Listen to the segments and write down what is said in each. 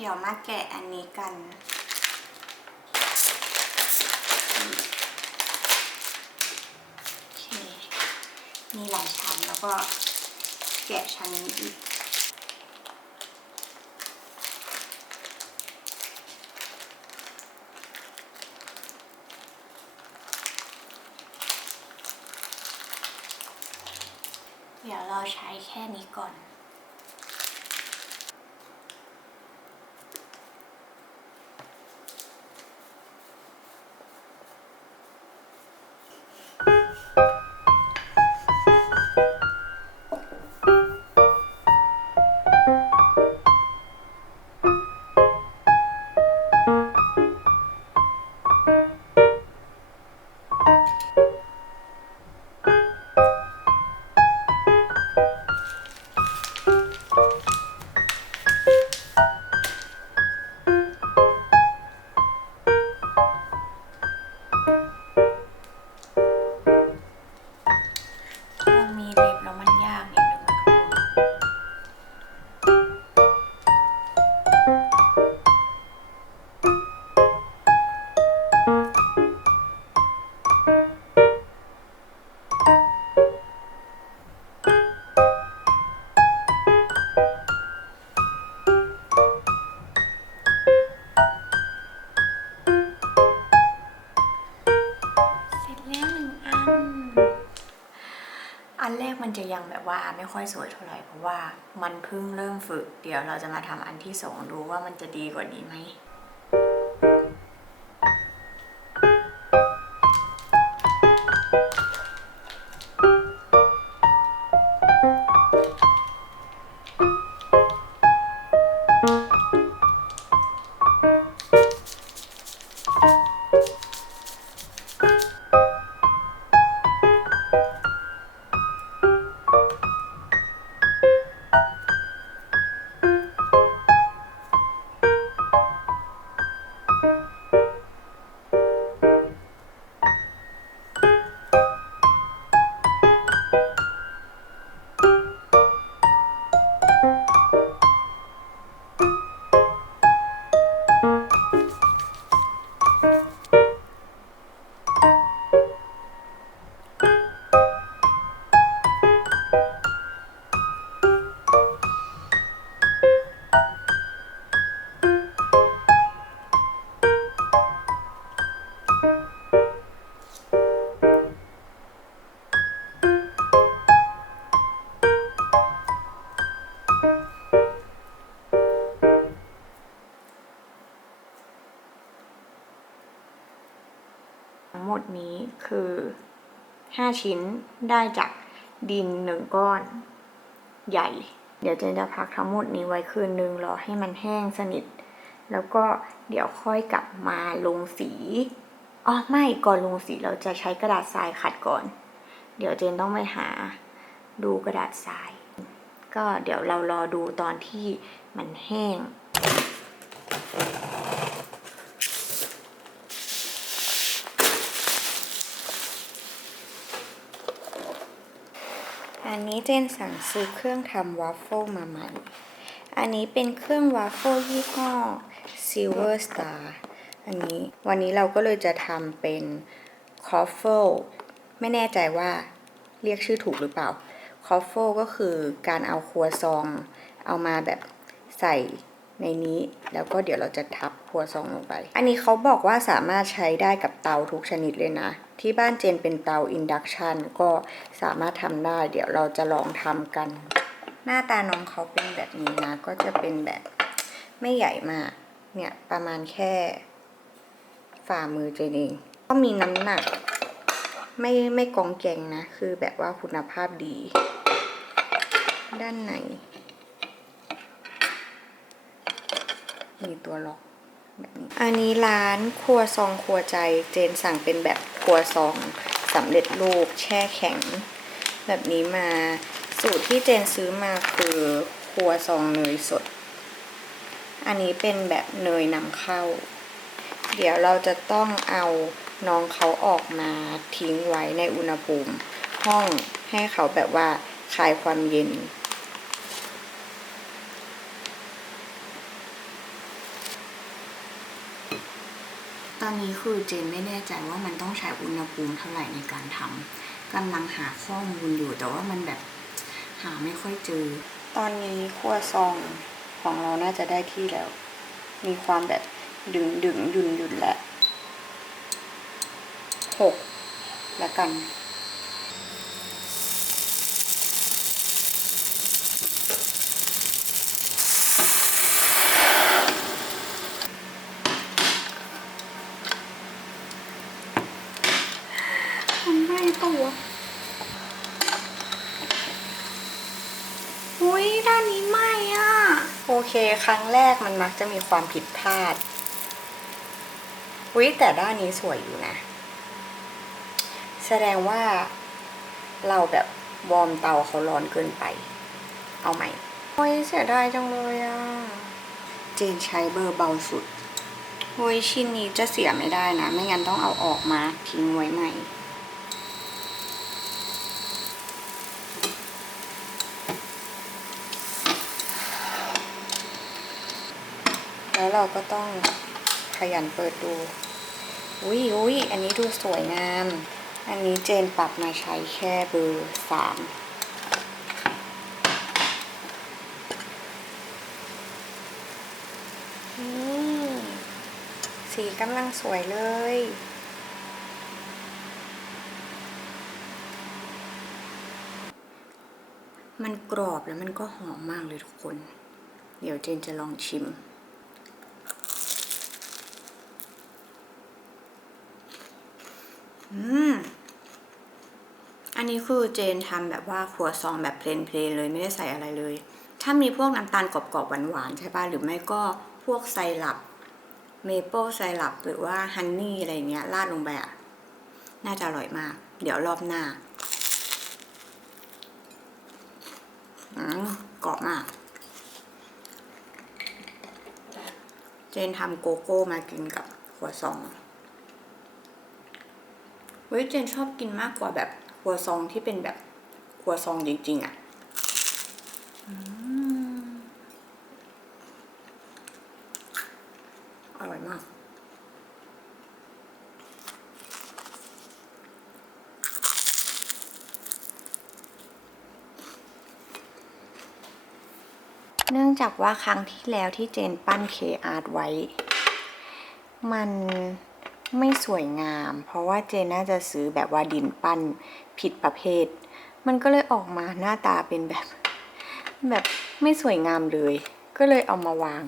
เดี๋ยวมาแกะอันนี้กันโอเคมีหลายชั้นแล้วก็แกะชั้นนี้อีกเดี๋ยวเราใช้แค่นี้ก่อน ยังแบบว่าไม่ค่อยสวยเท่าไหร่เพราะว่ามันเพิ่งเริ่มฝึก เดี๋ยวเราจะมาทำอันที่สองดูว่ามันจะดีกว่านี้ไหม หมดนี้คือ 5 ชิ้นได้จากดินหนึ่งก้อนใหญ่ เดี๋ยวเจนจะพักทั้งหมดนี้ไว้คืนนึงรอให้มันแห้งสนิท แล้วก็เดี๋ยวค่อยกลับมาลงสีอ๋อไม่ก่อนลงสีเราจะใช้กระดาษทรายขัดก่อน เดี๋ยวเจนต้องไปหาดูกระดาษทราย ก็เดี๋ยวเรารอดูตอนที่มันแห้ง อันนี้เจนสั่งซื้อเครื่องทำวาฟเฟิลมาใหม่ อันนี้เป็นเครื่องวาฟเฟิลยี่ห้อ Silver Star อันนี้วันนี้เราก็เลยจะทำเป็นคอฟเฟิลไม่แน่ใจว่าเรียกชื่อถูกหรือเปล่าคอฟเฟิลก็คือการเอาครัวซอง เอามาแบบใส่ ในนี้แล้วก็เดี๋ยวเราจะทับครัวซองลงไป อันนี้เขาบอกว่าสามารถใช้ได้กับเตาทุกชนิดเลยนะ ที่บ้านเจนเป็นเตาอินดักชันก็สามารถทำได้ เดี๋ยวเราจะลองทำกัน หน้าตาน้องเขาเป็นแบบนี้นะ ก็จะเป็นแบบไม่ใหญ่มาก เนี่ยประมาณแค่ ฝ่ามือเจนเองก็มีน้ำหนัก ไม่ไม่กองแกงนะ คือแบบว่าคุณภาพดี ด้านใน มีตัวล็อกแบบนี้ อันนี้ร้านครัวซองครัวใจเจนสั่งเป็นแบบครัวซองสำเร็จรูปแช่แข็ง แบบนี้มาสูตรที่เจนซื้อมาคือครัวซองเนยสด อันนี้เป็นแบบเนยนำเข้า เดี๋ยวเราจะต้องเอาน้องเขาออกมาทิ้งไว้ในอุณหภูมิ ห้องให้เขาแบบว่าคลายความเย็น ตอนนี้คือเจนไม่แน่ใจว่ามันต้องใช้อุณหภูมิเท่าไหร่ในการทำกำลังหาข้อมูลอยู่แต่ว่ามันแบบหาไม่ค่อยเจอ ตอนนี้ครัวซองของเราน่าจะได้ที่แล้ว มีความแบบดึงดึงหยุ่นหยุ่นและหกแล้วกัน ทำไมตัวอุ้ยด้านนี้ไม่อะ โอ เคครั้งแรกมันมักจะมีความผิดพลาดอุ้ยแต่ด้านนี้สวยอยู่นะ แสดงว่าเราแบบวอร์มเตาเขาร้อนเกินไป เอาใหม่ โอ้ยเสียดายจังเลยอะเจนใช้เบอร์เบาสุดโอ้ยชิ้นนี้จะเสียไม่ได้นะ ไม่งั้นต้องเอาออกมาทิ้งไว้ใหม่ แล้วเราก็ต้องขยันเปิดดู อุ้ยอุ้ยอันนี้ดูสวยงาม อันนี้เจนปรับมาใช้แค่เบอร์สามสีกำลังสวยเลยมันกรอบแล้วมันก็หอมมากเลยทุกคน เดี๋ยวเจนจะลองชิม อืม อันนี้คือเจนทำแบบว่าครัวซองแบบเพลนเพลนเลยไม่ได้ใส่อะไรเลย ถ้ามีพวกน้ำตาลกรอบๆหวานๆใช่ป่ะหรือไม่ก็พวกไซรัปเมเปิลไซรัปหรือว่าฮันนี่อะไรเงี้ยราดลงไปอะ น่าจะอร่อยมาก เดี๋ยวรอบหน้าอืมกรอบมาก เจนทำโกโก้มากินกับครัวซอง เว้ยเจนชอบกินมากกว่าแบบครัวซองที่เป็นแบบครัวซองจริง ๆอะอืมอร่อยมาก เนื่องจากว่าครั้งที่แล้วที่เจนปั้นเคอาร์ตไว้ มัน ไม่สวยงาม เพราะว่าเจนน่าจะซื้อแบบว่าดินปั้นผิดประเภท มันก็เลยออกมาหน้าตาเป็นแบบ แบบไม่สวยงามเลย ก็เลยเอามาวาง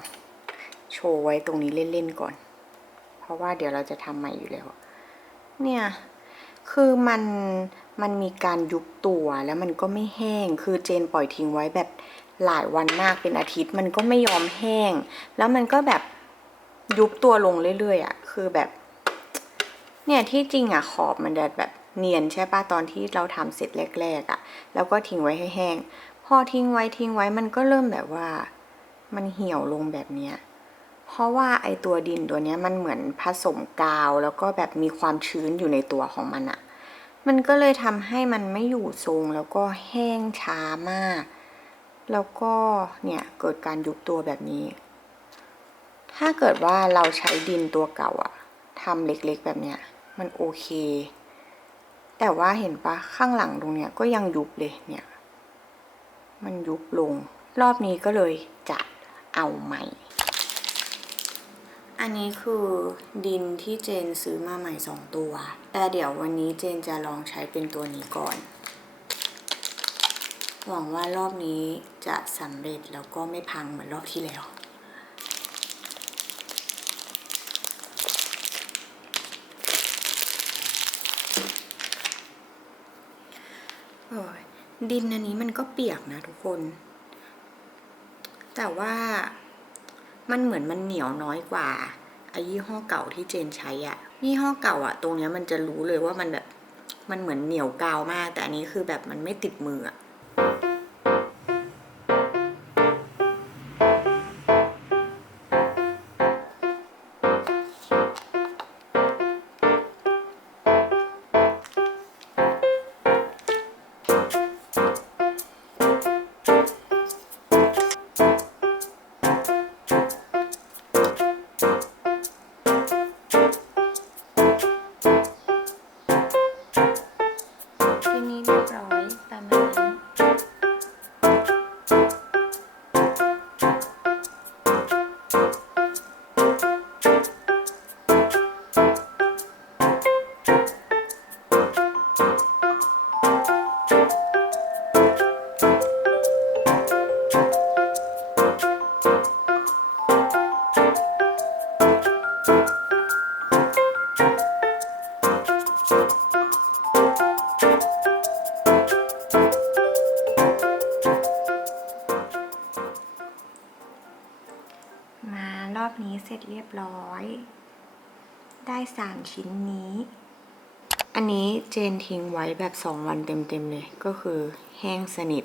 โชว์ไว้ตรงนี้เล่นๆก่อน เพราะว่าเดี๋ยวเราจะทำใหม่อยู่แล้ว เนี่ยคือมันมันมีการยุบตัวแล้วมันก็ไม่แห้ง คือเจนปล่อยทิ้งไว้แบบหลายวันมากเป็นอาทิตย์ มันก็ไม่ยอมแห้ง แล้วมันก็แบบยุบตัวลงเรื่อยๆอะ คือแบบ เนี่ยที่จริงอะขอบมันจะแบบเนียนใช่ปะตอนที่เราทำเสร็จแรกๆอะแล้วก็ทิ้งไว้ให้แห้ง พอทิ้งไว้ทิ้งไว้มันก็เริ่มแบบว่า มันเหี่ยวลงแบบเนี้ยเพราะว่าไอตัวดินตัวเนี้ยมันเหมือนผสมกาวแล้วก็แบบมีความชื้นอยู่ในตัวของมันอะมันก็เลยทำให้มันไม่อยู่ทรงแล้วก็แห้งช้ามาก แล้วก็เนี่ยเกิดการยุบตัวแบบนี้ ถ้าเกิดว่าเราใช้ดินตัวเก่าอะทำเล็กๆแบบเนี้ย มันโอเค แต่ว่าเห็นปะข้างหลังตรงเนี้ยก็ยังยุบเลยเนี่ย มันยุบลง รอบนี้ก็เลยจะเอาใหม่ อันนี้คือดินที่เจนซื้อมาใหม่สองตัว แต่เดี๋ยววันนี้เจนจะลองใช้เป็นตัวนี้ก่อนหวังว่ารอบนี้จะสำเร็จแล้วก็ไม่พังเหมือนรอบที่แล้ว โอ้ย ดินอันนี้มันก็เปียกนะทุกคน แต่ว่ามันเหมือนมันเหนียวน้อยกว่าไอ้ยี่ห้อเก่าที่เจนใช้อะยี่ห้อเก่าอะตรงเนี้ยมันจะรู้เลยว่ามันแบบมันเหมือนเหนียวกาวมาก แต่อันนี้คือแบบมันไม่ติดมืออะ นี้เสร็จเรียบร้อย ได้สามชิ้นนี้ อันนี้เจนทิ้งไว้แบบสองวันเต็มๆเลยก็คือแห้งสนิท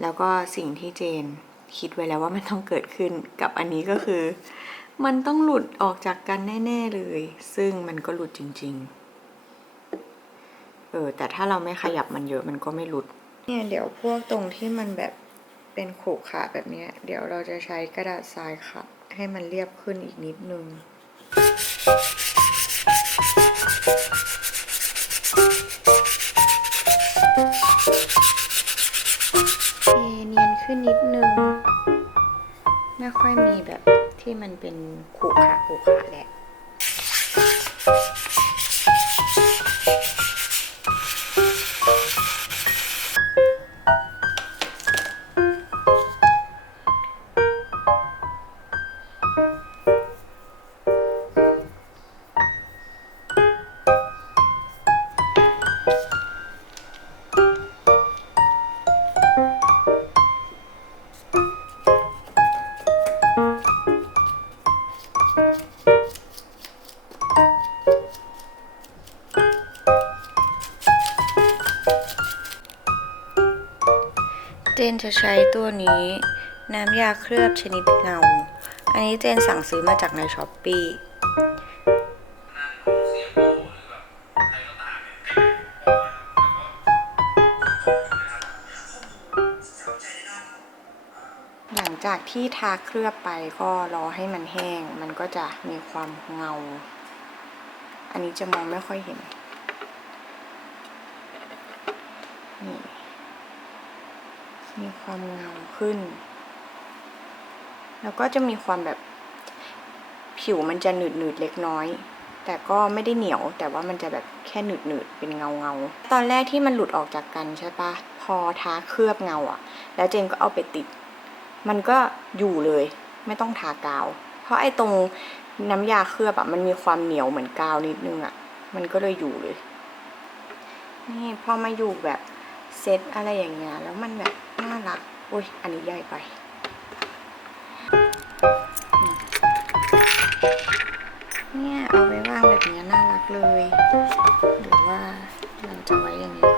แล้วก็สิ่งที่เจนคิดไว้แล้วว่ามันต้องเกิดขึ้นกับอันนี้ก็คือ มันต้องหลุดออกจากกันแน่ ๆเลย ซึ่งมันก็หลุดจริง ๆ เออ แต่ถ้าเราไม่ขยับมันเยอะมันก็ไม่หลุด เนี่ยเดี๋ยวพวกตรงที่มันแบบเป็นขรุขระแบบนี้เดี๋ยวเราจะใช้กระดาษทรายขัด ให้มันเรียบขึ้นอีกนิดนึงเอเนียนขึ้นนิดนึง ไม่ค่อยมีแบบที่มันเป็นขรุขระขรุขระแหละ นจะใช้ตัวนี้ น้ำยาเคลือบชนิดเงา อันนี้เจนสั่งซื้อมาจากในช้อปปี้หลังจากที่ทาเคลือบไปก็รอให้มันแห้ง มันก็จะมีความเงา อันนี้จะมองไม่ค่อยเห็น นี่ มีความเงาขึ้น แล้วก็จะมีความแบบผิวมันจะหนืดหนืดๆเล็กน้อย แต่ก็ไม่ได้เหนียว แต่ว่ามันจะแบบแค่หนืดหนืดๆเป็นเงาเงาตอนแรกที่มันหลุดออกจากกันใช่ปะพอทาเคลือบเงาอะแล้วเจนก็เอาไปติด มันก็อยู่เลย ไม่ต้องทากาว เพราะไอ้ตรงน้ำยาเคลือบอะมันมีความเหนียวเหมือนกาวนิดนึงอะมันก็เลยอยู่เลย นี่พอมาอยู่แบบเซตอะไรอย่างเงี้ยแล้วมันแบบ น่ารักอุ้ยอันนี้ใหญ่ไปเนี่ยเอาไว้วางแบบนี้น่ารักเลย หรือว่าเราจะไว้อย่างนี้